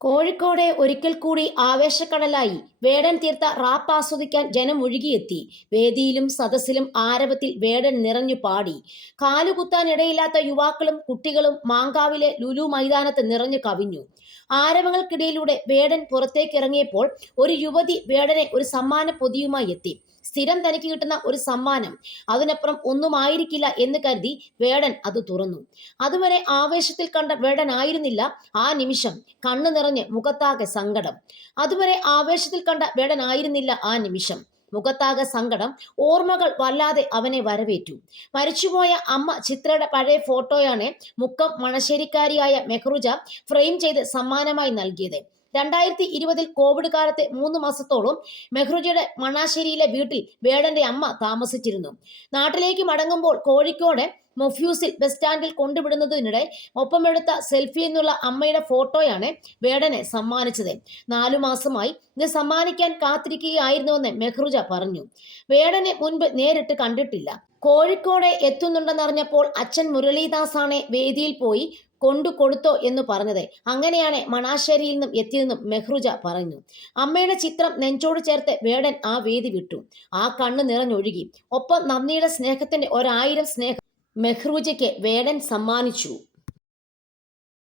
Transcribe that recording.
കോഴിക്കോട് ഒരിക്കൽ കൂടി ആവേശക്കടലായി വേടൻ തീർത്ത റാപ്പ് ആസ്വദിക്കാൻ ജനം ഒഴുകിയെത്തി. വേദിയിലും സദസ്സിലും ആരവത്തിൽ വേടൻ നിറഞ്ഞു പാടി. കാലുകുത്താനിടയില്ലാത്ത യുവാക്കളും കുട്ടികളും മാങ്കാവിലെ ലുലു മൈതാനത്ത് നിറഞ്ഞു കവിഞ്ഞു. ആരവങ്ങൾക്കിടയിലൂടെ വേടൻ പുറത്തേക്കിറങ്ങിയപ്പോൾ ഒരു യുവതി വേടനെ ഒരു സമ്മാന പൊതിയുമായി എത്തി. സ്ഥിരം തനിക്ക് കിട്ടുന്ന ഒരു സമ്മാനം, അതിനപ്പുറം ഒന്നുമായിരിക്കില്ല എന്ന് കരുതി വേടൻ അത് തുറന്നു. അതുവരെ ആവേശത്തിൽ കണ്ട വേടനായിരുന്നില്ല ആ നിമിഷം കണ്ണു നിറഞ്ഞ് മുഖത്താകെ സങ്കടം. അതുവരെ ആവേശത്തിൽ കണ്ട വേടനായിരുന്നില്ല ആ നിമിഷം മുഖത്താകെ സങ്കടം. ഓർമ്മകൾ വല്ലാതെ അവനെ വരവേറ്റു. മരിച്ചുപോയ അമ്മ ചിത്രയുടെ പഴയ ഫോട്ടോയാണ് മുക്കം മണശ്ശേരിക്കാരിയായ മെഹ്റുജ ഫ്രെയിം ചെയ്ത് സമ്മാനമായി നൽകിയത്. 2020 കോവിഡ് കാലത്തെ 3 മാസത്തോളം മെഹ്റുജയുടെ മണാശ്ശേരിയിലെ വീട്ടിൽ വേടന്റെ അമ്മ താമസിച്ചിരുന്നു. നാട്ടിലേക്ക് മടങ്ങുമ്പോൾ കോഴിക്കോട് മൊഫ്യൂസിൽ ബസ് സ്റ്റാൻഡിൽ കൊണ്ടുവിടുന്നതിനിടെ ഒപ്പമെടുത്ത സെൽഫി എന്നുള്ള അമ്മയുടെ ഫോട്ടോയാണ് വേടനെ സമ്മാനിച്ചത്. 4 മാസമായി ഇത് സമ്മാനിക്കാൻ കാത്തിരിക്കുകയായിരുന്നുവെന്ന് മെഹ്റുജ പറഞ്ഞു. വേടനെ മുൻപ് നേരിട്ട് കണ്ടിട്ടില്ല. കോഴിക്കോട് എത്തുന്നുണ്ടെന്നറിഞ്ഞപ്പോൾ അച്ഛൻ മുരളീദാസാണ് വേദിയിൽ പോയി കൊടുത്തോ എന്ന് പറഞ്ഞത്. അങ്ങനെയാണ് മണാശ്ശേരിയിൽ നിന്നും എത്തിയതെന്നും മെഹ്റുജ പറഞ്ഞു. അമ്മയുടെ ചിത്രം നെഞ്ചോട് ചേർത്ത് വേടൻ ആ വേദി വിട്ടു. ആ കണ്ണ് നിറഞ്ഞൊഴുകി. ഒപ്പം നന്ദിയുടെ സ്നേഹത്തിന്റെ 1000 സ്നേഹം മെഹ്റൂജയ്ക്ക് വേടൻ സമ്മാനിച്ചു.